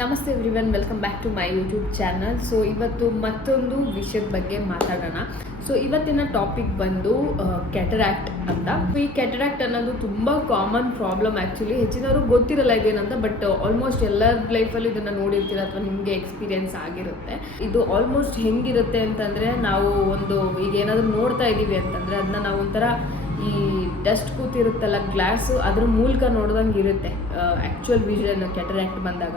ನಮಸ್ತೆ everyone, welcome back to my YouTube channel. So ಇವತ್ತು ಮತ್ತೊಂದು ವಿಷಯದ ಬಗ್ಗೆ ಮಾತಾಡೋಣ. ಸೊ ಇವತ್ತಿನ ಟಾಪಿಕ್ ಬಂದು ಕೆಟರಾಕ್ಟ್ ಅಂತ. ಈ ಕೆಟರಾಕ್ಟ್ ಅನ್ನೋದು ತುಂಬ ಕಾಮನ್ ಪ್ರಾಬ್ಲಮ್ ಆ್ಯಕ್ಚುಲಿ ಹೆಚ್ಚಿನವರು ಗೊತ್ತಿರಲ್ಲ ಇದೇನಂತ ಬಟ್ ಆಲ್ಮೋಸ್ಟ್ ಎಲ್ಲರ ಲೈಫಲ್ಲೂ ಇದನ್ನು ನೋಡಿರ್ತೀರ ಅಥವಾ ನಿಮಗೆ ಎಕ್ಸ್ಪೀರಿಯನ್ಸ್ ಆಗಿರುತ್ತೆ. ಇದು ಆಲ್ಮೋಸ್ಟ್ ಹೆಂಗಿರುತ್ತೆ ಅಂತಂದರೆ, ನಾವು ಒಂದು, ಈಗ ಏನಾದರೂ ನೋಡ್ತಾ ಇದ್ದೀವಿ ಅಂತಂದರೆ ಅದನ್ನ ನಾವು ಒಂಥರ ಈ ಡಸ್ಟ್ ಕೂತಿರುತ್ತಲ್ಲ ಗ್ಲಾಸು ಅದ್ರ ಮೂಲಕ ನೋಡ್ದಂಗೆ ಇರುತ್ತೆ. ಆ್ಯಕ್ಚುಯಲ್ ವಿಷನ್ ಕ್ಯಾಟರಾಕ್ಟ್ ಬಂದಾಗ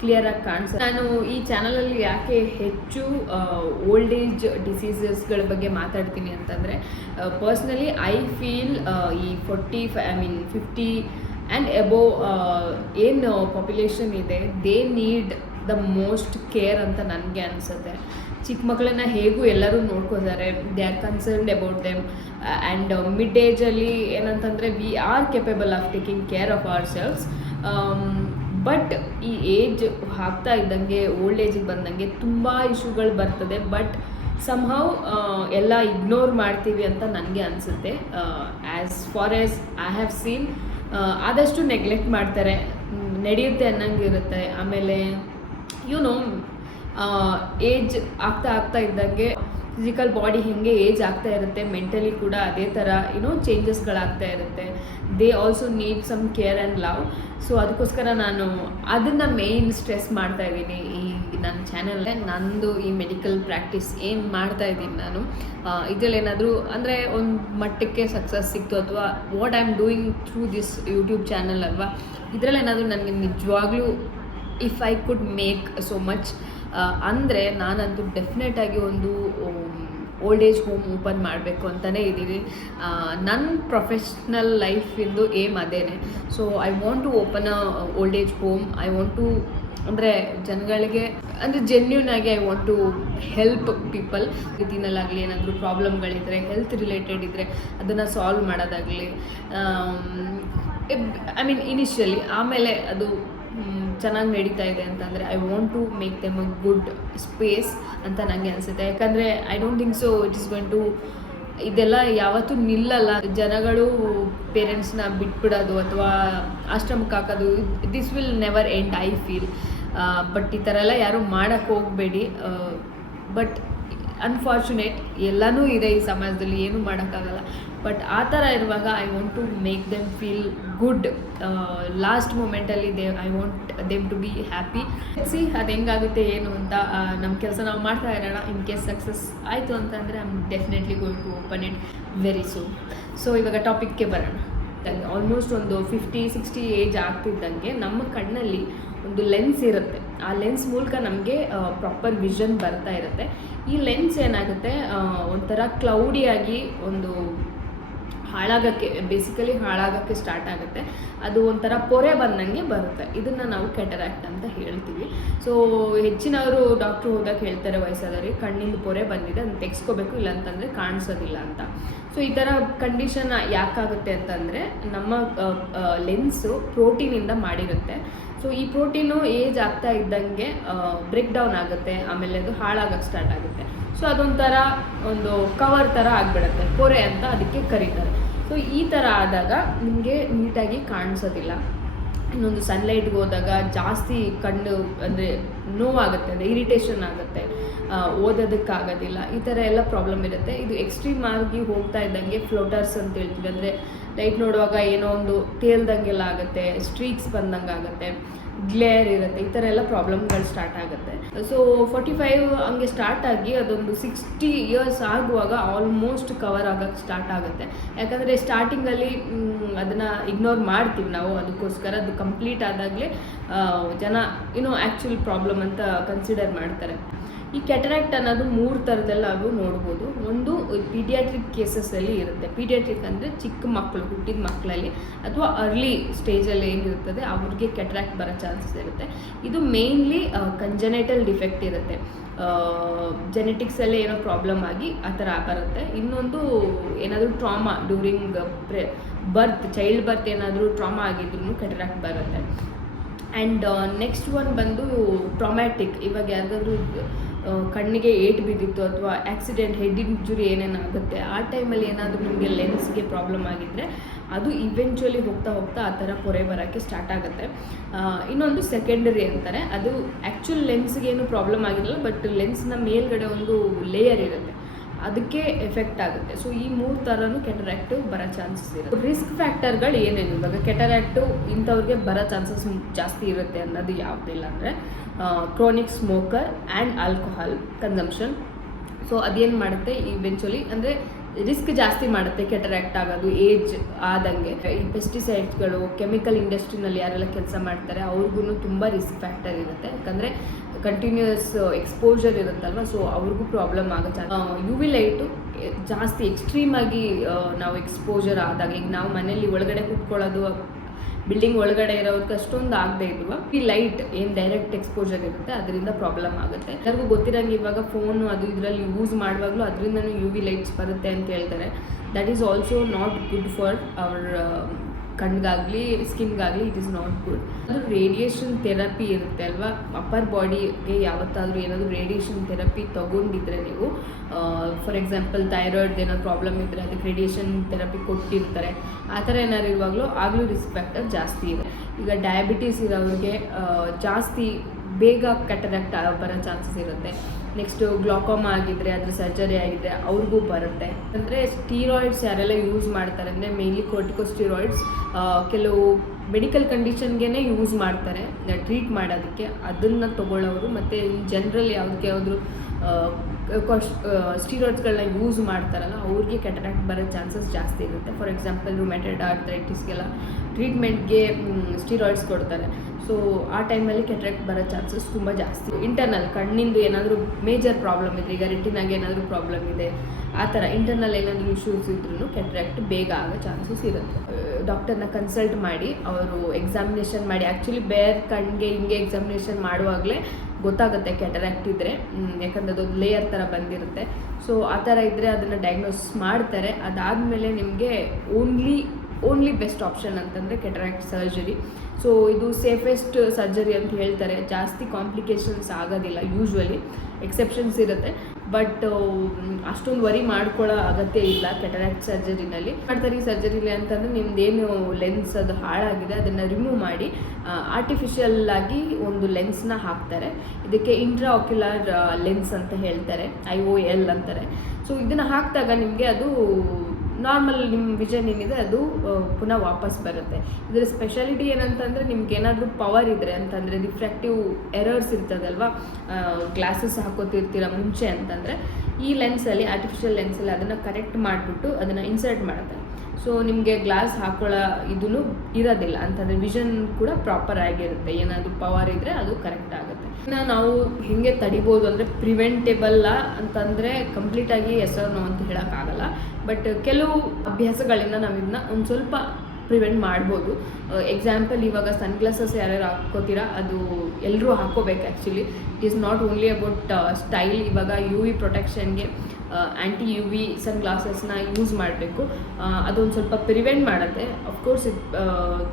ಕ್ಲಿಯರಾಗಿ ಕಾಣಿಸುತ್ತೆ ನಾನು ಈ ಚಾನಲಲ್ಲಿ ಯಾಕೆ ಹೆಚ್ಚು ಓಲ್ಡ್ ಏಜ್ ಡಿಸೀಸಸ್ಗಳ ಬಗ್ಗೆ ಮಾತಾಡ್ತೀನಿ ಅಂತಂದರೆ ಪರ್ಸ್ನಲಿ ಐ ಫೀಲ್ ಈ forty five I mean fifty and above ಏನು ಪಾಪ್ಯುಲೇಷನ್ ಇದೆ they need the most care ಅಂತ ನನಗೆ ಅನಿಸುತ್ತೆ. ಚಿಕ್ಕ ಮಕ್ಕಳನ್ನ ಹೇಗೂ ಎಲ್ಲರೂ ನೋಡ್ಕೋತಾರೆ they are concerned about them and mid ಏಜಲ್ಲಿ ಏನಂತಂದರೆ we are capable of taking care of ourselves but ಈ ಏಜ್ ಆಗ್ತಾ ಇದ್ದಂಗೆ ಓಲ್ಡ್ ಏಜಿಗೆ ಬಂದಂಗೆ ತುಂಬ ಇಶ್ಯೂಗಳು ಬರ್ತದೆ. ಬಟ್ ಸಮ್ಹೌ ಎಲ್ಲ ಇಗ್ನೋರ್ ಮಾಡ್ತೀವಿ ಅಂತ ನನಗೆ ಅನಿಸುತ್ತೆ. As far as I have seen ಆದಷ್ಟು ನೆಗ್ಲೆಕ್ಟ್ ಮಾಡ್ತಾರೆ. ನಡೆಯುತ್ತೆ ಅನ್ನಂಗೆ ಇರುತ್ತೆ ಆಮೇಲೆ ಯು ನೋ ಏಜ್ ಆಗ್ತಾ ಆಗ್ತಾ ಇದ್ದಂಗೆ ಫಿಸಿಕಲ್ ಬಾಡಿ ಹೇಗೆ ಏಜ್ ಆಗ್ತಾ ಇರುತ್ತೆ ಮೆಂಟಲಿ ಕೂಡ ಅದೇ ಥರ ಏನೋ ಚೇಂಜಸ್ಗಳಾಗ್ತಾ ಇರುತ್ತೆ. They also need some care and love so ಅದಕ್ಕೋಸ್ಕರ ನಾನು ಅದನ್ನು ಮೇಯ್ನ್ ಸ್ಟ್ರೆಸ್ ಮಾಡ್ತಾ ಇದ್ದೀನಿ ಈ ನನ್ನ ಚಾನಲ್ ನಂದು ಈ ಮೆಡಿಕಲ್ ಪ್ರಾಕ್ಟೀಸ್ ಏನು ಮಾಡ್ತಾ ಇದ್ದೀನಿ ನಾನು ಇದರಲ್ಲಿ ಏನಾದರೂ ಅಂದರೆ ಒಂದು ಮಟ್ಟಕ್ಕೆ ಸಕ್ಸಸ್ ಸಿಕ್ತು ಅಥವಾ what I am doing through this YouTube channel ಅಲ್ವಾ ಇದರಲ್ಲಿ ಏನಾದರೂ ನನಗೆ ನಿಜವಾಗ್ಲೂ if I could make so much ಅಂದರೆ ನಾನಂತೂ ಡೆಫಿನೆಟಾಗಿ ಒಂದು ಓಲ್ಡ್ ಏಜ್ ಹೋಮ್ ಓಪನ್ ಮಾಡಬೇಕು ಅಂತಲೇ ಇದ್ದೀನಿ. ನನ್ನ ಪ್ರೊಫೆಷ್ನಲ್ ಲೈಫಿಂದು ಏಮ್ ಅದೇನೆ. So I want to open a old age home I want to ಅಂದರೆ ಜನಗಳಿಗೆ, ಅಂದರೆ ಜೆನ್ಯೂನ್ ಆಗಿ I want to help people ರೀತಿನಲ್ಲಾಗಲಿ ಏನಾದರೂ ಪ್ರಾಬ್ಲಮ್ಗಳಿದ್ರೆ ಹೆಲ್ತ್ ರಿಲೇಟೆಡ್ ಇದ್ದರೆ ಅದನ್ನು ಸಾಲ್ವ್ ಮಾಡೋದಾಗಲಿ. ಐ ಮೀನ್ ಇನಿಷಿಯಲಿ ಆಮೇಲೆ ಅದು ಚೆನ್ನಾಗಿ ನಡೀತಾ ಇದೆ ಅಂತಂದರೆ I want to make them a good space ಅಂತ ನನಗೆ ಅನಿಸುತ್ತೆ. ಯಾಕಂದರೆ I don't think so it is going to ಇದೆಲ್ಲ ಯಾವತ್ತೂ ನಿಲ್ಲಲ್ಲ. ಜನಗಳು ಪೇರೆಂಟ್ಸ್ನ ಬಿಟ್ಬಿಡೋದು ಅಥವಾ ಆಶ್ರಮಕ್ಕೆ ಹಾಕೋದು this will never end I feel but ಈ ಥರ ಎಲ್ಲ ಯಾರೂ ಮಾಡೋಕ್ಕೆ ಹೋಗಬೇಡಿ. ಬಟ್ ಅನ್ಫಾರ್ಚುನೇಟ್ ಎಲ್ಲನೂ ಇದೆ ಈ ಸಮಾಜದಲ್ಲಿ, ಏನೂ ಮಾಡೋಕ್ಕಾಗಲ್ಲ. ಬಟ್ ಆ ಥರ ಇರುವಾಗ I want to make them feel good last ಮೂಮೆಂಟಲ್ಲಿ they I want them to be happy see ಅದು ಹೆಂಗಾಗುತ್ತೆ, ಏನು ಅಂತ ನಮ್ಮ ಕೆಲಸ ನಾವು ಮಾಡ್ತಾ ಇರೋಣ. ಇನ್ ಕೇಸ್ ಸಕ್ಸಸ್ ಆಯಿತು ಅಂತಂದರೆ I am definitely going to open it very soon so ಇವಾಗ ಟಾಪಿಕ್ಗೆ ಬರೋಣ. ಆಲ್ಮೋಸ್ಟ್ ಒಂದು ಫಿಫ್ಟಿ ಸಿಕ್ಸ್ಟಿ ಏಜ್ ಆಗ್ತಿದ್ದಂಗೆ ನಮ್ಮ ಕಣ್ಣಲ್ಲಿ ಒಂದು ಲೆನ್ಸ್ ಇರುತ್ತೆ. ಆ ಲೆನ್ಸ್ ಮೂಲಕ ನಮಗೆ ಪ್ರಾಪರ್ ವಿಷನ್ ಬರ್ತಾ ಇರುತ್ತೆ. ಈ ಲೆನ್ಸ್ ಏನಾಗುತ್ತೆ ಒಂಥರ ಕ್ಲೌಡಿಯಾಗಿ ಒಂದು ಹಾಳಾಗೋಕ್ಕೆ ಬೇಸಿಕಲಿ ಹಾಳಾಗೋಕ್ಕೆ ಸ್ಟಾರ್ಟ್ ಆಗುತ್ತೆ. ಅದು ಒಂಥರ ಪೊರೆ ಬಂದಂಗೆ ಬರುತ್ತೆ. ಇದನ್ನು ನಾವು ಕೆಟರಾಕ್ಟ್ ಅಂತ ಹೇಳ್ತೀವಿ. ಸೊ ಹೆಚ್ಚಿನವರು ಡಾಕ್ಟ್ರು ಹೋದಾಗ ಹೇಳ್ತಾರೆ ವಯಸ್ಸಾದವ್ರಿಗೆ, ಕಣ್ಣಿಂದ ಪೊರೆ ಬಂದಿದೆ, ಅದನ್ನ ತೆಗೆಸ್ಕೋಬೇಕು ಇಲ್ಲ ಅಂತಂದರೆ ಕಾಣಿಸೋದಿಲ್ಲ ಅಂತ. ಸೊ ಈ ಥರ ಕಂಡೀಷನ್ ಯಾಕಾಗುತ್ತೆ ಅಂತಂದರೆ, ನಮ್ಮ ಲೆನ್ಸು ಪ್ರೋಟೀನಿಂದ ಮಾಡಿರುತ್ತೆ. ಸೊ ಈ ಪ್ರೋಟೀನು ಏಜ್ ಆಗ್ತಾ ಇದ್ದಂಗೆ ಬ್ರೇಕ್ ಡೌನ್ ಆಗುತ್ತೆ. ಆಮೇಲೆ ಅದು ಹಾಳಾಗಕ್ಕೆ ಸ್ಟಾರ್ಟ್ ಆಗುತ್ತೆ. ಸೊ ಅದೊಂಥರ ಒಂದು ಕವರ್ ಥರ ಆಗಿಬಿಡುತ್ತೆ. ಪೊರೆ ಅಂತ ಅದಕ್ಕೆ ಕರೀತಾರೆ. ಸೊ ಈ ಥರ ಆದಾಗ ನಿಮಗೆ ನೀಟಾಗಿ ಕಾಣಿಸೋದಿಲ್ಲ. ಇನ್ನೊಂದು ಸನ್ಲೈಟ್ಗೆ ಹೋದಾಗ ಜಾಸ್ತಿ ಕಣ್ಣು ಅಂದರೆ ನೋವಾಗುತ್ತೆ, ಅಂದರೆ ಇರಿಟೇಷನ್ ಆಗುತ್ತೆ. ಓದೋದಕ್ಕಾಗೋದಿಲ್ಲ. ಈ ಥರ ಎಲ್ಲ ಪ್ರಾಬ್ಲಮ್ ಇರುತ್ತೆ. ಇದು ಎಕ್ಸ್ಟ್ರೀಮ್ ಆಗಿ ಹೋಗ್ತಾ ಇದ್ದಂಗೆ ಫ್ಲೋಟರ್ಸ್ ಅಂತ ಹೇಳ್ತೀವಿ. ಅಂದರೆ ಲೈಟ್ ನೋಡುವಾಗ ಏನೋ ಒಂದು ತೇಲ್ದಂಗೆಲ್ಲ ಆಗುತ್ತೆ ಸ್ಟ್ರೀಕ್ಸ್ ಬಂದಂಗೆ ಆಗುತ್ತೆ ಗ್ಲೇರ್ ಇರುತ್ತೆ, ಈ ಥರ ಎಲ್ಲ ಪ್ರಾಬ್ಲಮ್ಗಳು ಸ್ಟಾರ್ಟ್ ಆಗುತ್ತೆ. ಸೊ ಫೋರ್ಟಿ ಫೈವ್ ಹಂಗೆ ಸ್ಟಾರ್ಟ್ ಆಗಿ ಅದೊಂದು ಸಿಕ್ಸ್ಟಿ ಇಯರ್ಸ್ ಆಗುವಾಗ ಆಲ್ಮೋಸ್ಟ್ ಕವರ್ ಆಗೋಕ್ಕೆ ಸ್ಟಾರ್ಟ್ ಆಗುತ್ತೆ. ಯಾಕಂದರೆ ಸ್ಟಾರ್ಟಿಂಗಲ್ಲಿ ಅದನ್ನು ಇಗ್ನೋರ್ ಮಾಡ್ತೀವಿ ನಾವು, ಅದಕ್ಕೋಸ್ಕರ ಅದು ಕಂಪ್ಲೀಟ್ ಆದಾಗಲೇ ಜನ ಏನೋ ಆ್ಯಕ್ಚುಲ್ ಪ್ರಾಬ್ಲಮ್ ಅಂತ ಕನ್ಸಿಡರ್ ಮಾಡ್ತಾರೆ. ಈ ಕೆಟರಾಕ್ಟ್ ಅನ್ನೋದು ಮೂರು ಥರದಲ್ಲಿ ನಾವು ನೋಡ್ಬೋದು. ಒಂದು ಪೀಡಿಯಾಟ್ರಿಕ್ ಕೇಸಸಲ್ಲಿ ಇರುತ್ತೆ. ಪೀಡಿಯಾಟ್ರಿಕ್ ಅಂದರೆ ಚಿಕ್ಕ ಮಕ್ಕಳು ಹುಟ್ಟಿದ ಮಕ್ಕಳಲ್ಲಿ ಅಥವಾ ಅರ್ಲಿ ಸ್ಟೇಜಲ್ಲಿ ಏನಿರ್ತದೆ ಅವ್ರಿಗೆ ಕೆಟರಾಕ್ಟ್ ಬರೋ ಚಾನ್ಸಸ್ ಇರುತ್ತೆ. ಇದು ಮೇಯ್ನ್ಲಿ ಕಂಜನೆಟಲ್ ಡಿಫೆಕ್ಟ್ ಇರುತ್ತೆ. ಜೆನೆಟಿಕ್ಸಲ್ಲೇ ಏನೋ ಪ್ರಾಬ್ಲಮ್ ಆಗಿ ಆ ಥರ ಬರುತ್ತೆ. ಇನ್ನೊಂದು, ಏನಾದರೂ trauma during pre birth child birth ಏನಾದರೂ ಟ್ರಾಮಾ ಆಗಿದ್ರು ಕೆಟರಾಕ್ಟ್ ಬರುತ್ತೆ. ಆ್ಯಂಡ್ ನೆಕ್ಸ್ಟ್ ಒನ್ ಬಂದು ಟ್ರಾಮ್ಯಾಟಿಕ್ ಇವಾಗ ಯಾರಿಗಾದ್ರೂ ಕಣ್ಣಿಗೆ ಏಟ್ ಬಿದ್ದಿತ್ತು ಅಥವಾ ಆಕ್ಸಿಡೆಂಟ್ ಹೆಡ್ ಇಂಜುರಿ ಏನೇನು ಆಗುತ್ತೆ, ಆ ಟೈಮಲ್ಲಿ ಏನಾದರೂ ನಿಮಗೆ ಲೆನ್ಸ್ಗೆ ಪ್ರಾಬ್ಲಮ್ ಆಗಿದ್ದರೆ ಅದು ಇವೆಂಚುಲಿ ಹೋಗ್ತಾ ಹೋಗ್ತಾ ಆ ಥರ ಪೊರೆ ಬರೋಕ್ಕೆ ಸ್ಟಾರ್ಟ್ ಆಗುತ್ತೆ. ಇನ್ನೊಂದು ಸೆಕೆಂಡರಿ ಅಂತಾರೆ, ಅದು ಆ್ಯಕ್ಚುಲ್ ಲೆನ್ಸ್ಗೇನು ಪ್ರಾಬ್ಲಮ್ ಆಗಿರಲ್ಲ ಬಟ್ ಲೆನ್ಸ್ನ ಮೇಲ್ಗಡೆ ಒಂದು ಲೇಯರ್ ಇರುತ್ತೆ. ಅದಕ್ಕೆ ಎಫೆಕ್ಟ್ ಆಗುತ್ತೆ. ಸೊ ಈ ಮೂರು ಥರನೂ ಕೆಟರಾಕ್ಟು ಬರೋ ಚಾನ್ಸಸ್ ಇರುತ್ತೆ. ರಿಸ್ಕ್ ಫ್ಯಾಕ್ಟರ್ಗಳು ಏನೇನು? ಇವಾಗ ಕೆಟರಾಕ್ಟು ಇಂಥವ್ರಿಗೆ ಬರೋ ಚಾನ್ಸಸ್ ಜಾಸ್ತಿ ಇರುತ್ತೆ ಅನ್ನೋದು ಯಾವುದಿಲ್ಲ ಅಂದರೆ chronic smoker and alcohol consumption so ಅದೇನು ಮಾಡುತ್ತೆ? ಇವೆಂಚುಲಿ ಅಂದರೆ ರಿಸ್ಕ್ ಜಾಸ್ತಿ ಮಾಡುತ್ತೆ ಕೆಟರಾಕ್ಟ್ ಆಗೋದು ಏಜ್ ಆದಂಗೆ. ಈ ಪೆಸ್ಟಿಸೈಡ್ಸ್ಗಳು ಕೆಮಿಕಲ್ ಇಂಡಸ್ಟ್ರಿನಲ್ಲಿ ಯಾರೆಲ್ಲ ಕೆಲಸ ಮಾಡ್ತಾರೆ ಅವ್ರಿಗೂ ತುಂಬ ರಿಸ್ಕ್ ಫ್ಯಾಕ್ಟರ್ ಇರುತ್ತೆ. ಯಾಕಂದರೆ ಕಂಟಿನ್ಯೂಸ್ ಎಕ್ಸ್ಪೋಜರ್ ಇರುತ್ತಲ್ವ ಸೊ ಅವ್ರಿಗೂ ಪ್ರಾಬ್ಲಮ್ ಆಗುತ್ತೆ. ಯು ವಿ ಲೈಟು ಜಾಸ್ತಿ ಎಕ್ಸ್ಟ್ರೀಮ್ ಆಗಿ ನಾವು ಎಕ್ಸ್ಪೋಜರ್ ಆದಾಗ, ಈಗ ನಾವು ಮನೇಲಿ ಒಳಗಡೆ ಕುತ್ಕೊಳ್ಳೋದು ಬಿಲ್ಡಿಂಗ್ ಒಳಗಡೆ ಇರೋದಕ್ಕೆ ಅಷ್ಟೊಂದು ಆಗದೆ ಇರುವ ಈ ಲೈಟ್ ಏನು ಡೈರೆಕ್ಟ್ ಎಕ್ಸ್ಪೋಜರ್ ಇರುತ್ತೆ, ಅದರಿಂದ ಪ್ರಾಬ್ಲಮ್ ಆಗುತ್ತೆ. ಎಲ್ಲರಿಗೂ ಗೊತ್ತಿರಂಗೆ ಇವಾಗ ಫೋನು ಅದು ಇದರಲ್ಲಿ ಯೂಸ್ ಮಾಡುವಾಗಲೂ ಅದರಿಂದನೂ ಯು ವಿ ಲೈಟ್ಸ್ ಬರುತ್ತೆ ಅಂತ ಹೇಳ್ತಾರೆ. That is also not good for our ಕಣ್ಗಾಗಲಿ, ಸ್ಕಿನ್ಗಾಗಲಿ ಇಟ್ ಇಸ್ ನಾಟ್ ಗುಡ್ ಅದು ರೇಡಿಯೇಷನ್ ಥೆರಪಿ ಇರುತ್ತೆ ಅಲ್ವಾ? ಅಪ್ಪರ್ ಬಾಡಿಗೆ ಯಾವತ್ತಾದರೂ ಏನಾದರೂ ರೇಡಿಯೇಷನ್ ಥೆರಪಿ ತಗೊಂಡಿದ್ರೆ ನೀವು ಫಾರ್ ಎಕ್ಸಾಂಪಲ್ ಥೈರಾಯ್ಡ್ ಏನಾದ್ರು ಪ್ರಾಬ್ಲಮ್ ಇದ್ದರೆ ಅದಕ್ಕೆ ರೇಡಿಯೇಷನ್ ಥೆರಪಿ ಕೊಟ್ಟಿರ್ತಾರೆ. ಆ ಥರ ಏನಾದ್ರು ಇರುವಾಗಲೂ ಆಗಲೂ ರಿಸ್ಕ್ ಫ್ಯಾಕ್ಟರ್ ಜಾಸ್ತಿ ಇದೆ. ಈಗ ಡಯಾಬಿಟೀಸ್ ಇರೋರಿಗೆ ಜಾಸ್ತಿ ಬೇಗ ಕಟರಾಕ್ಟ್ ಬರೋ ಚಾನ್ಸಸ್ ಇರುತ್ತೆ. ನೆಕ್ಸ್ಟು ಗ್ಲಾಕೋಮಾ ಆಗಿದ್ರೆ ಅದ್ರ ಸರ್ಜರಿ ಆಗಿದ್ರೆ ಅವ್ರಿಗೂ ಬರುತ್ತೆ. ಅಂದರೆ ಸ್ಟೀರಾಯ್ಡ್ಸ್ ಯಾರೆಲ್ಲ ಯೂಸ್ ಮಾಡ್ತಾರೆ ಅಂದರೆ ಮೇನ್ಲಿ ಕೊರ್ಟಿಕೋ ಸ್ಟೀರಾಯ್ಡ್ಸ್ ಕೆಲವು ಮೆಡಿಕಲ್ ಕಂಡೀಷನ್ಗೆ ಯೂಸ್ ಮಾಡ್ತಾರೆ ಟ್ರೀಟ್ ಮಾಡೋದಕ್ಕೆ. ಅದನ್ನು ತಗೊಳ್ಳೋರು. ಮತ್ತು ಇನ್ ಜನರಲ್ ಯಾವುದಕ್ಕೆ ಯಾವ್ದಾದ್ರು ಸ್ಟೀರಾಯ್ಡ್ಸ್ಗಳನ್ನ ಯೂಸ್ ಮಾಡ್ತಾರಲ್ಲ, ಅವ್ರಿಗೆ ಕೆಟರಾಕ್ಟ್ ಬರೋ ಚಾನ್ಸಸ್ ಜಾಸ್ತಿ ಇರುತ್ತೆ. ಫಾರ್ ಎಕ್ಸಾಂಪಲ್ ರುಮೆಟೆಡ್ ಆರ್ಥ್ರೈಟಿಸ್ಗೆಲ್ಲ ಟ್ರೀಟ್ಮೆಂಟ್ಗೆ ಸ್ಟೀರಾಯ್ಡ್ಸ್ ಕೊಡ್ತಾರೆ. ಸೊ ಆ ಟೈಮಲ್ಲಿ ಕೆಟ್ರಾಕ್ಟ್ ಬರೋ ಚಾನ್ಸಸ್ ತುಂಬ ಜಾಸ್ತಿ. ಇಂಟರ್ನಲ್ ಕಣ್ಣಿಂದು ಏನಾದರೂ ಮೇಜರ್ ಪ್ರಾಬ್ಲಮ್ ಇದೆ ಈಗ ರೆಟಿನಾಗೆ ಏನಾದರೂ ಪ್ರಾಬ್ಲಮ್ ಇದೆ, ಆ ಥರ ಇಂಟರ್ನಲ್ ಏನಾದರೂ ಇಶ್ಯೂಸ್ ಇದ್ರೂ ಕೆಟ್ರಾಕ್ಟ್ ಬೇಗ ಆಗೋ ಚಾನ್ಸಸ್ ಇರುತ್ತೆ. ಡಾಕ್ಟರ್ನ ಕನ್ಸಲ್ಟ್ ಮಾಡಿ, ಅವರು ಎಕ್ಸಾಮಿನೇಷನ್ ಮಾಡಿ. ಆ್ಯಕ್ಚುಲಿ ಬೇರೆ ಕಣ್ಣಿಗೆ ಹಿಂಗೆ ಎಕ್ಸಾಮಿನೇಷನ್ ಮಾಡುವಾಗಲೇ ಗೊತ್ತಾಗುತ್ತೆ ಕೆಟರಾಕ್ಟ್ ಇದ್ದರೆ ಯಾಕಂದರೆ ಅದೊಂದು ಲೇಯರ್ ಥರ ಬಂದಿರುತ್ತೆ. ಸೊ ಆ ಥರ ಇದ್ದರೆ ಅದನ್ನು ಡಯಾಗ್ನೋಸ್ ಮಾಡ್ತಾರೆ. ಅದಾದಮೇಲೆ ನಿಮಗೆ ಓನ್ಲಿ ಓನ್ಲಿ ಬೆಸ್ಟ್ ಆಪ್ಷನ್ ಅಂತಂದರೆ ಕೆಟರಾಕ್ಟ್ ಸರ್ಜರಿ ಸೊ ಇದು ಸೇಫೆಸ್ಟ್ ಸರ್ಜರಿ ಅಂತ ಹೇಳ್ತಾರೆ. ಜಾಸ್ತಿ ಕಾಂಪ್ಲಿಕೇಶನ್ಸ್ ಆಗೋದಿಲ್ಲ ಯೂಶ್ವಲಿ ಎಕ್ಸೆಪ್ಷನ್ಸ್ ಇರುತ್ತೆ. ಬಟ್ ಅಷ್ಟೊಂದು ವರಿ ಮಾಡ್ಕೊಳ್ಳೋ ಅಗತ್ಯ ಇಲ್ಲ ಕೆಟರಾಕ್ಟ್ ಸರ್ಜರಿನಲ್ಲಿ ಮಾಡ್ತಾರೆ ಈ ಸರ್ಜರಿಲಿ ಅಂತಂದರೆ ನಿಮ್ದೇನು ಲೆನ್ಸ್ ಅದು ಹಾಳಾಗಿದೆ, ಅದನ್ನು ರಿಮೂವ್ ಮಾಡಿ ಆರ್ಟಿಫಿಷಿಯಲ್ ಆಗಿ ಒಂದು ಲೆನ್ಸ್ನ ಹಾಕ್ತಾರೆ. ಇದಕ್ಕೆ ಇಂಟ್ರಾ ಆಕ್ಯುಲರ್ ಲೆನ್ಸ್ ಅಂತ ಹೇಳ್ತಾರೆ ಐ ಒ ಎಲ್ ಅಂತಾರೆ. ಸೊ ಇದನ್ನು ಹಾಕಿದಾಗ ನಿಮಗೆ ಅದು ನಾರ್ಮಲ್ ನಿಮ್ಮ ವಿಷನ್ ಏನಿದೆ ಅದು ಪುನಃ ವಾಪಸ್ ಬರುತ್ತೆ. ಇದರ ಸ್ಪೆಷಾಲಿಟಿ ಏನಂತಂದರೆ ನಿಮ್ಗೆ ಏನಾದರೂ ಪವರ್ ಇದ್ದರೆ ಅಂತಂದರೆ ರಿಫ್ರಾಕ್ಟಿವ್ ಎರರ್ಸ್ ಇರ್ತದಲ್ವಾ ಗ್ಲಾಸಸ್ ಹಾಕೋತಿರ್ತೀರ ಮುಂಚೆ ಅಂತಂದರೆ ಈ ಲೆನ್ಸಲ್ಲಿ ಆರ್ಟಿಫಿಷಿಯಲ್ ಲೆನ್ಸಲ್ಲಿ ಅದನ್ನು ಕರೆಕ್ಟ್ ಮಾಡಿಬಿಟ್ಟು ಅದನ್ನು ಇನ್ಸರ್ಟ್ ಮಾಡುತ್ತೆ. ಸೊ ನಿಮಗೆ ಗ್ಲಾಸ್ ಹಾಕೊಳ್ಳೋ ಇದೂ ಇರೋದಿಲ್ಲ. ಅಂತಂದರೆ ವಿಷನ್ ಕೂಡ ಪ್ರಾಪರ್ ಆಗಿರುತ್ತೆ. ಏನಾದರೂ ಪವರ್ ಇದ್ದರೆ ಅದು ಕರೆಕ್ಟ್ ಆಗುತ್ತೆ. ಇನ್ನು ನಾವು ಹೇಗೆ ತಡಿಬೋದು ಅಂದರೆ ಪ್ರಿವೆಂಟೇಬಲ್ಲ ಅಂತಂದರೆ ಕಂಪ್ಲೀಟಾಗಿ ಹೆಸರು ಅಂತ ಹೇಳೋಕ್ಕಾಗಲ್ಲ. ಬಟ್ ಕೆಲವು ಅಭ್ಯಾಸಗಳಿಂದ ನಾವು ಒಂದು ಸ್ವಲ್ಪ ಪ್ರಿವೆಂಟ್ ಮಾಡ್ಬೋದು. ಎಕ್ಸಾಂಪಲ್ ಇವಾಗ ಸನ್ಗ್ಲಾಸಸ್ ಯಾರ್ಯಾರು ಹಾಕ್ಕೋತೀರಾ, ಅದು ಎಲ್ಲರೂ ಹಾಕ್ಕೋಬೇಕು actually it is not only about style ಇವಾಗ ಯು ವಿ ಪ್ರೊಟೆಕ್ಷನ್ಗೆ ಆ್ಯಂಟಿ ಯು ವಿ ಸನ್ ಗ್ಲಾಸಸ್ನ ಯೂಸ್ ಮಾಡಬೇಕು ಅದೊಂದು ಸ್ವಲ್ಪ ಪ್ರಿವೆಂಟ್ ಮಾಡುತ್ತೆ. ಅಫ್ಕೋರ್ಸ್ ಇದು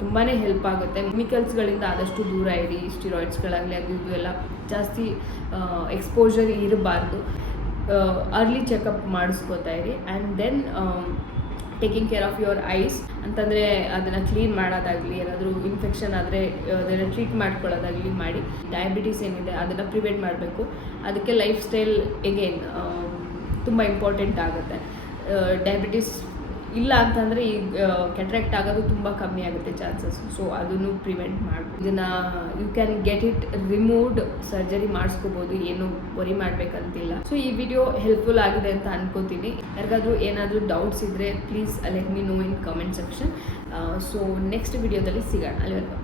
ತುಂಬಾ ಹೆಲ್ಪ್ ಆಗುತ್ತೆ. ಕೆಮಿಕಲ್ಸ್ಗಳಿಂದ ಆದಷ್ಟು ದೂರ ಇರಿ ಸ್ಟಿರಾಯ್ಡ್ಸ್ಗಳಾಗಲಿ ಅದು ಇದು ಎಲ್ಲ ಜಾಸ್ತಿ ಎಕ್ಸ್ಪೋಜರ್ ಇರಬಾರ್ದು. ಅರ್ಲಿ ಚೆಕಪ್ ಮಾಡಿಸ್ಕೋತಾ ಇರಿ. And then taking care of your eyes ಅಂತಂದರೆ ಅದನ್ನು ಕ್ಲೀನ್ ಮಾಡೋದಾಗಲಿ, ಏನಾದರೂ ಇನ್ಫೆಕ್ಷನ್ ಆದರೆ ಅದನ್ನು ಟ್ರೀಟ್ ಮಾಡ್ಕೊಳ್ಳೋದಾಗಲಿ ಮಾಡಿ. ಡಯಾಬಿಟೀಸ್ ಏನಿದೆ, ಅದನ್ನು ಪ್ರಿವೆಂಟ್ ಮಾಡಬೇಕು. ಅದಕ್ಕೆ ಲೈಫ್ ಸ್ಟೈಲ್ ಎಗೇನ್ ತುಂಬ ಇಂಪಾರ್ಟೆಂಟ್ ಆಗುತ್ತೆ. ಡಯಾಬಿಟಿಸ್ ಇಲ್ಲ ಅಂತಂದರೆ ಈ ಕೆಟ್ರಾಕ್ಟ್ ಆಗೋದು ತುಂಬ ಕಮ್ಮಿ ಆಗುತ್ತೆ ಚಾನ್ಸಸ್ ಸೊ ಅದನ್ನು ಪ್ರಿವೆಂಟ್ ಮಾಡ್ಬೋದು. ಇದನ್ನು you can get it removed surgery ಮಾಡಿಸ್ಕೋಬೋದು, ಏನು ವರಿ ಮಾಡಬೇಕಂತಿಲ್ಲ. ಸೊ ಈ ವಿಡಿಯೋ ಹೆಲ್ಪ್ಫುಲ್ ಆಗಿದೆ ಅಂತ ಅನ್ಕೋತೀನಿ. ಯಾರಿಗಾದರೂ ಏನಾದರೂ ಡೌಟ್ಸ್ ಇದ್ದರೆ please let me know in comment section so next ವಿಡಿಯೋದಲ್ಲಿ ಸಿಗೋಣ. ಅಲ್ಲಿವರೆಗೂ.